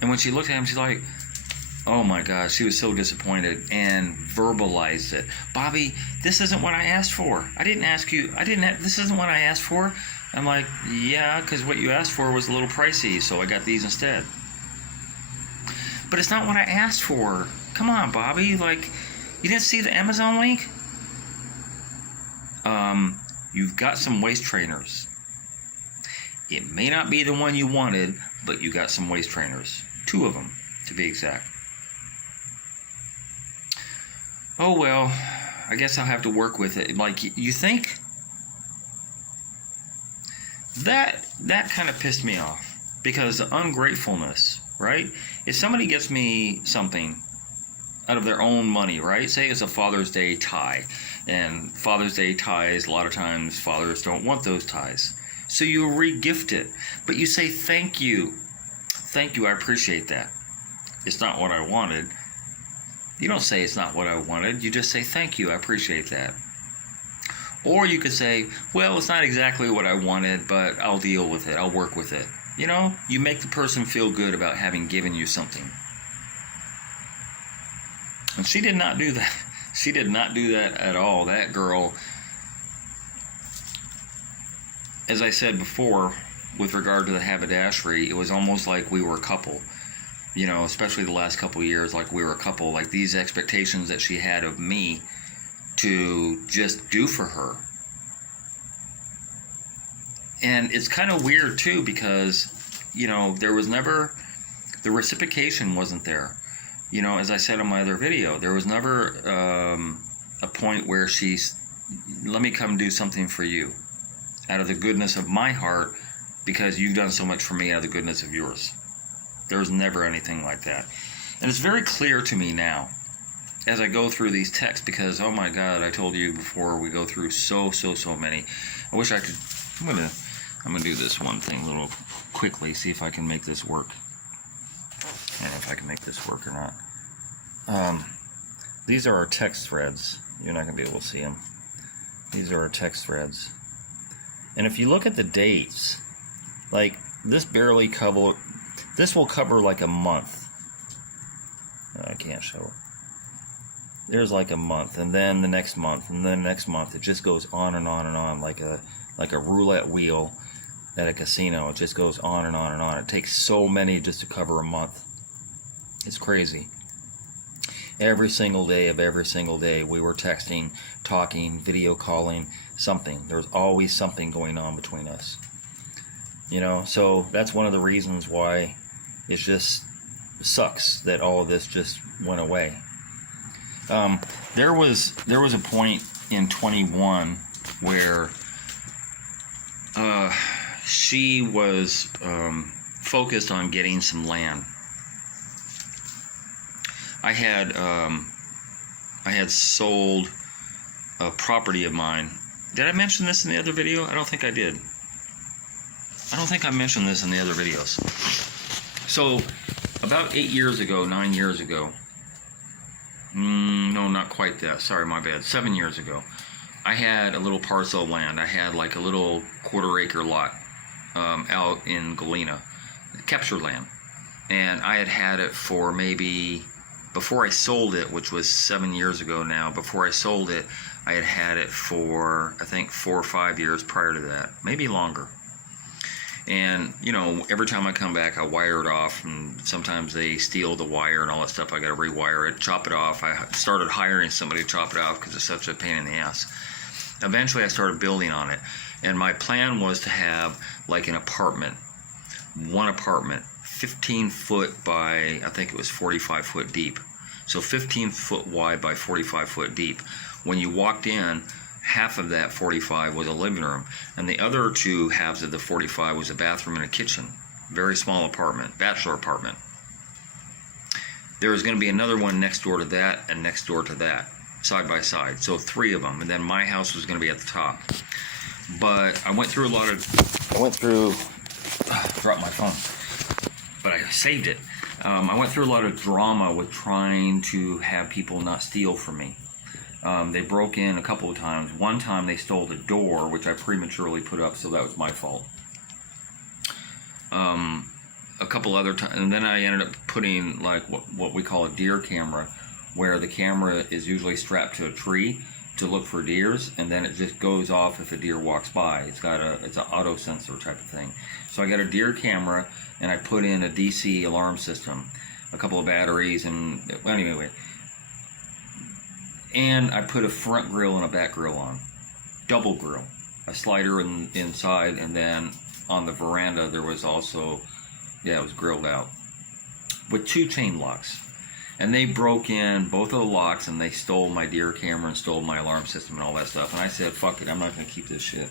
And when she looked at him, she's like, oh my gosh, she was so disappointed and verbalized it. Bobby, this isn't what I asked for. I didn't ask you. This isn't what I asked for. I'm like, yeah, because what you asked for was a little pricey, so I got these instead. But it's not what I asked for. Come on, Bobby. Like, you didn't see the Amazon link? You've got some waist trainers. It may not be the one you wanted, but you got some waist trainers. 2 of them, to be exact. Oh, well, I guess I'll have to work with it. Like, you think? That kind of pissed me off. Because the ungratefulness, right? If somebody gets me something out of their own money, right? Say it's a Father's Day tie. And Father's Day ties, a lot of times fathers don't want those ties. So you re-gift it. But you say, thank you. Thank you, I appreciate that. It's not what I wanted. You don't say it's not what I wanted. You just say, thank you, I appreciate that. Or you could say, well, it's not exactly what I wanted, but I'll deal with it. I'll work with it. You know, you make the person feel good about having given you something. And she did not do that. She did not do that at all. That girl, as I said before, with regard to the haberdashery, it was almost like we were a couple. You know, especially the last couple of years, like we were a couple. Like these expectations that she had of me to just do for her. And it's kind of weird too, because, you know, there was never, the reciprocation wasn't there. You know, as I said in my other video, there was never a point where she's, let me come do something for you out of the goodness of my heart because you've done so much for me out of the goodness of yours. There was never anything like that. And it's very clear to me now as I go through these texts because, oh my God, I told you before, we go through so many. I wish I could, I'm gonna do this one thing a little quickly, see if I can make this work. I don't know if I can make this work or not. These are our text threads. You're not going to be able to see them. These are our text threads. And if you look at the dates, like this barely cover, this will cover like a month. I can't show it. There's like a month, and then the next month, and then the next month. It just goes on and on and on, like a roulette wheel at a casino. It just goes on and on and on. It takes so many just to cover a month. It's crazy. Every single day of every single day, we were texting, talking, video calling, something. There's always something going on between us. You know, so that's one of the reasons why it just sucks that all of this just went away. There was a point in 21 where she was focused on getting some land. I had sold a property of mine. Did I mention this in the other video? I don't think I did. I don't think I mentioned this in the other videos. So about 9 years ago, no, not quite that, sorry, my bad, 7 years ago, I had a little parcel of land. I had like a little 1/4 acre lot out in Galena, capture land. And I had it for maybe, before I sold it, which was 7 years ago now, before I sold it, I had it for, I think, 4 or 5 years prior to that, maybe longer. And, you know, every time I come back, I wire it off, and sometimes they steal the wire and all that stuff. I got to rewire it, chop it off. I started hiring somebody to chop it off because it's such a pain in the ass. Eventually, I started building on it, and my plan was to have like an apartment, one apartment, 15 foot by, I think it was 45 foot deep. So 15 foot wide by 45 foot deep. When you walked in, half of that 45 was a living room, and the other 2 halves of the 45 was a bathroom and a kitchen. Very small apartment, bachelor apartment. There was going to be another one next door to that and next door to that, side by side. So 3 of them, and then my house was going to be at the top. But I went through dropped my phone, but I saved it. I went through a lot of drama with trying to have people not steal from me. They broke in a couple of times. One time they stole the door, which I prematurely put up, so that was my fault. a couple other times, and then I ended up putting like what we call a deer camera, where the camera is usually strapped to a tree to look for deers, and then it just goes off if a deer walks by. It's an auto sensor type of thing. So I got a deer camera, and I put in a DC alarm system, a couple of batteries, and well, anyway, and I put a front grill and a back grill on, double grill, a slider inside, and then on the veranda there was also, it was grilled out with 2 chain locks. And they broke in both of the locks, and they stole my deer camera and stole my alarm system and all that stuff. And I said, fuck it, I'm not going to keep this shit.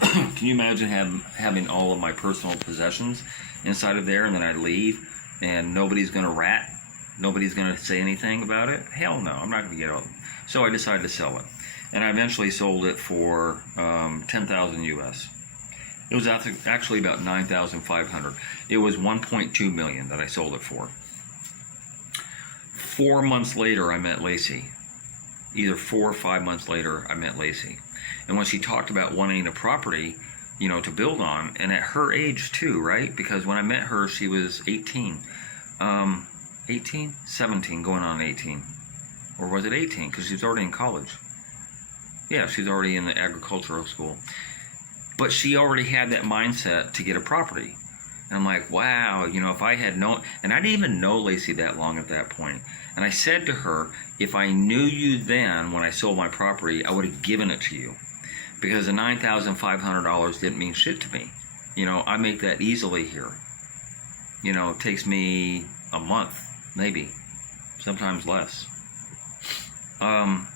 Can you imagine having all of my personal possessions inside of there, and then I leave, and nobody's going to rat? Nobody's going to say anything about it? Hell no, I'm not going to get out. So I decided to sell it. And I eventually sold it for $10,000 US. It was actually about $9,500. It was $1.2 million that I sold it for. 4 months later, I met Lacey. Either 4 or 5 months later, I met Lacey. And when she talked about wanting a property, to build on, and at her age too, right? Because when I met her, she was 18. 18? 17, going on 18. Or was it 18? Because she was already in college. Yeah, she's already in the agricultural school. But she already had that mindset to get a property. And I'm like, wow, if I had known, and I didn't even know Lacey that long at that point. And I said to her, if I knew you then when I sold my property, I would have given it to you. Because the $9,500 didn't mean shit to me. I make that easily here. It takes me a month, maybe, sometimes less. And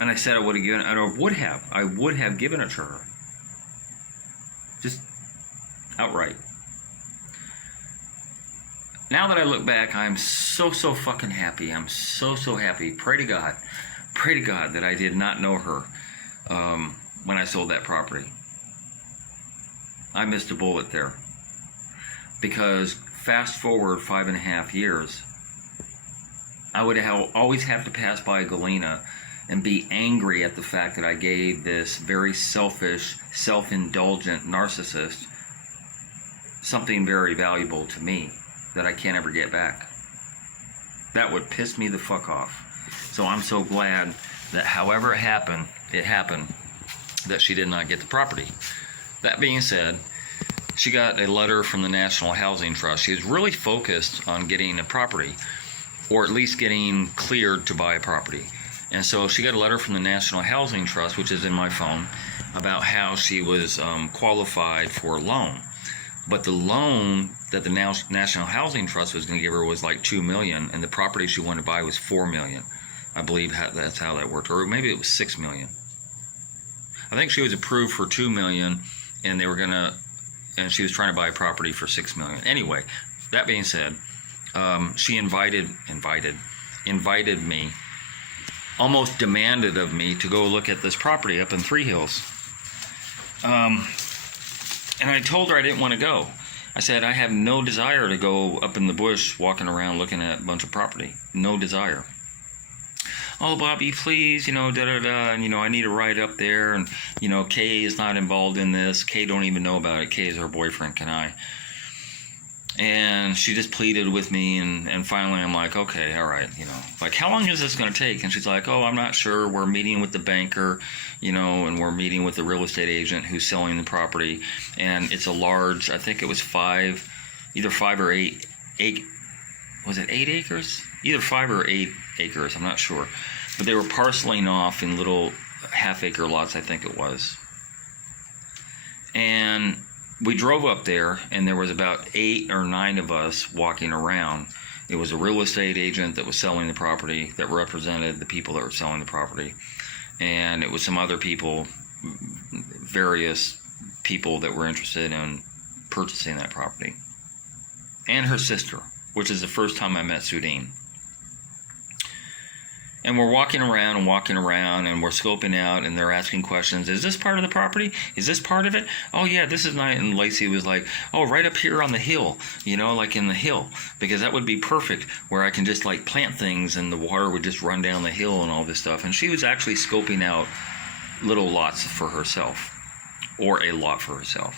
I said I would have given it, I would have given it to her. Just outright. Now that I look back, I'm so fucking happy. I'm so happy. Pray to God that I did not know her when I sold that property. I missed a bullet there. Because fast forward 5.5 years, I would always have to pass by Galena and be angry at the fact that I gave this very selfish, self-indulgent narcissist something very valuable to me that I can't ever get back. That would piss me the fuck off. So I'm so glad that however it happened, that she did not get the property. That being said, she got a letter from the National Housing Trust. She was really focused on getting a property, or at least getting cleared to buy a property. And so she got a letter from the National Housing Trust, which is in my phone, about how she was qualified for a loan. But the loan that the National Housing Trust was going to give her was like $2 million, and the property she wanted to buy was $4 million. I believe that's how that worked, or maybe it was $6 million. I think she was approved for $2 million, and and she was trying to buy a property for $6 million. Anyway, that being said, she invited me, almost demanded of me to go look at this property up in Three Hills. And I told her I didn't want to go. I said, I have no desire to go up in the bush walking around looking at a bunch of property. No desire. Oh, Bobby, please, da-da-da, and, I need a ride up there, and, Kay is not involved in this. Kay don't even know about it. Kay is her boyfriend, can I? And she just pleaded with me, and finally I'm like, okay, all right, like, how long is this going to take? And she's like, oh, I'm not sure. We're meeting with the banker, and we're meeting with the real estate agent who's selling the property. And it's a large, I think it was either 5 or 8, was it 8 acres? Either 5 or 8 acres, I'm not sure. But they were parceling off in little half-acre lots, I think it was. And we drove up there, and there was about 8 or 9 of us walking around. It was a real estate agent that was selling the property, that represented the people that were selling the property. And it was some other people, various people that were interested in purchasing that property. And her sister, which is the first time I met Sudine. And we're walking around, and we're scoping out, and they're asking questions. Is this part of the property? Is this part of it? Oh, yeah, this is nice. And Lacey was like, oh, right up here on the hill, like in the hill, because that would be perfect, where I can just like plant things and the water would just run down the hill and all this stuff. And she was actually scoping out little lots for herself, or a lot for herself.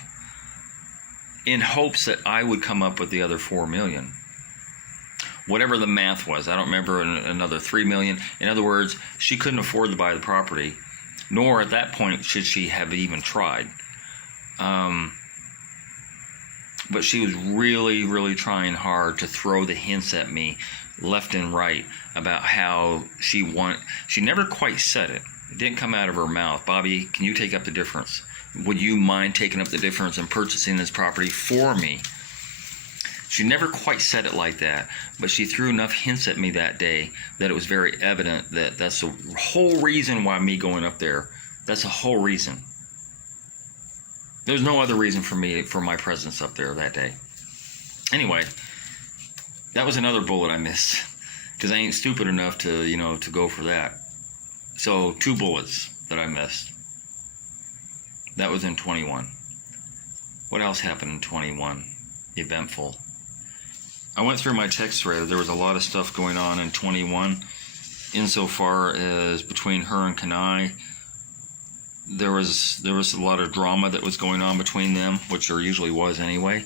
in hopes that I would come up with the other 4 million. Whatever the math was, I don't remember, another 3 million. In other words, she couldn't afford to buy the property, nor at that point should she have even tried. But she was really, really trying hard to throw the hints at me left and right about how she never quite said it. It didn't come out of her mouth. Bobby, can you take up the difference? Would you mind taking up the difference and purchasing this property for me? She never quite said it like that, but she threw enough hints at me that day that it was very evident that that's the whole reason why me going up there. That's the whole reason. There's no other reason for my presence up there that day. Anyway, that was another bullet I missed, because I ain't stupid enough to go for that. So 2 bullets that I missed. That was in 21. What else happened in 21? Eventful. I went through my text thread. There was a lot of stuff going on in 21, insofar as between her and Kanai, there was a lot of drama that was going on between them, which there usually was anyway.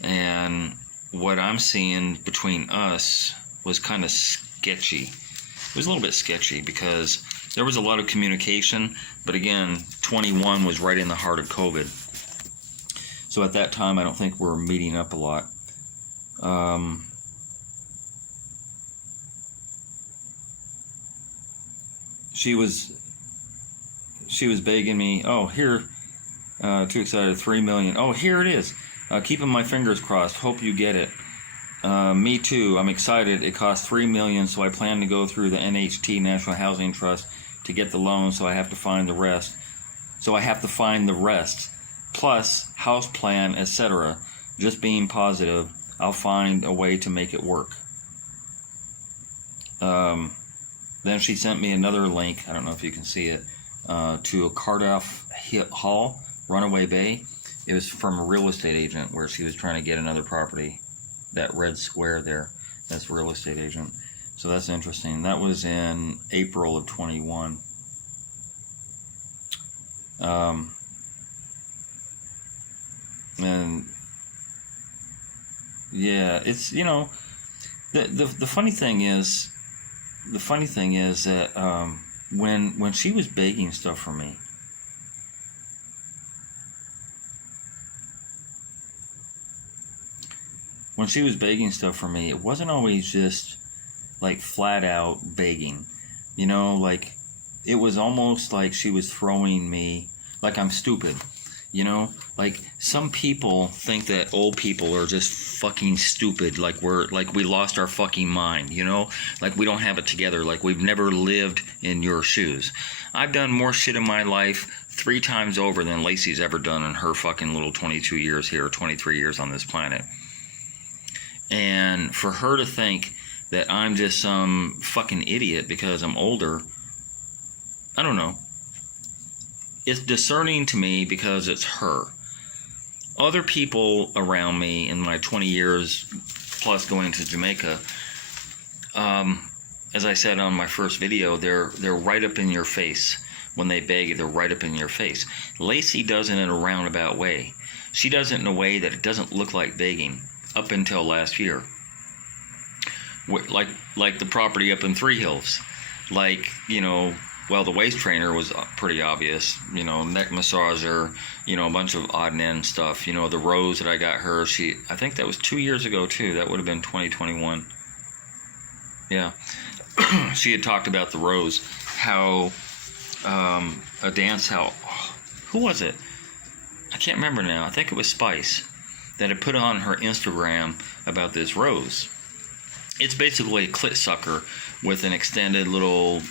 And what I'm seeing between us was kind of sketchy. It was a little bit sketchy because there was a lot of communication, but again, 21 was right in the heart of COVID. So at that time, I don't think we were meeting up a lot. She was begging me, oh, here, too excited, 3 million. Oh, here it is. Keeping my fingers crossed. Hope you get it. Me too. I'm excited. It costs 3 million, so I plan to go through the NHT, National Housing Trust, to get the loan, so I have to find the rest. Plus house plan, etc. Just being positive. I'll find a way to make it work. Then she sent me another link, I don't know if you can see it, to a Cardiff Hall, Runaway Bay. It was from a real estate agent where she was trying to get another property. That red square there, that's a real estate agent. So that's interesting. That was in April of 21. And yeah, it's, the funny thing is that when she was begging stuff from me, it wasn't always just like flat out begging, like it was almost like she was throwing me like I'm stupid. Like some people think that old people are just fucking stupid, like we lost our fucking mind, like we don't have it together, like we've never lived in your shoes. I've done more shit in my life 3 times over than Lacey's ever done in her fucking little 22 years here, 23 years on this planet. And for her to think that I'm just some fucking idiot because I'm older, I don't know. It's discerning to me because it's her. Other people around me in my 20 years plus going to Jamaica, as I said on my first video, they're right up in your face. When they beg, they're right up in your face. Lacey does it in a roundabout way. She does it in a way that it doesn't look like begging up until last year. Like the property up in Three Hills. Well, the waist trainer was pretty obvious, neck massager, a bunch of odd and end stuff. The rose that I got her, I think that was 2 years ago too. That would have been 2021. Yeah. She had talked about the rose, how a dance, who was it? I can't remember now. I think it was Spice that had put on her Instagram about this rose. It's basically a clit sucker with an extended little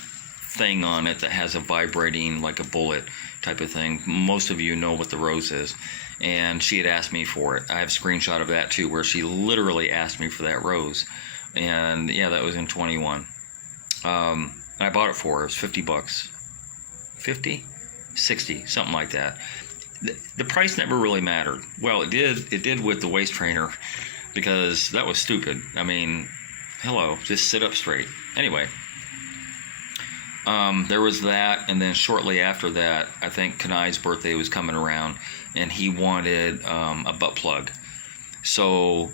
thing on it that has a vibrating, like a bullet type of thing. Most of you know what the rose is. And she had asked me for it. I have a screenshot of that too, where she literally asked me for that rose. And yeah, that was in 21. I bought it for her. It was $50. 50? 60, something like that. The price never really mattered. Well, it did with the waist trainer, because that was stupid. I mean, hello, just sit up straight. Anyway, there was that, and then shortly after that, I think Kanai's birthday was coming around, and he wanted a butt plug. So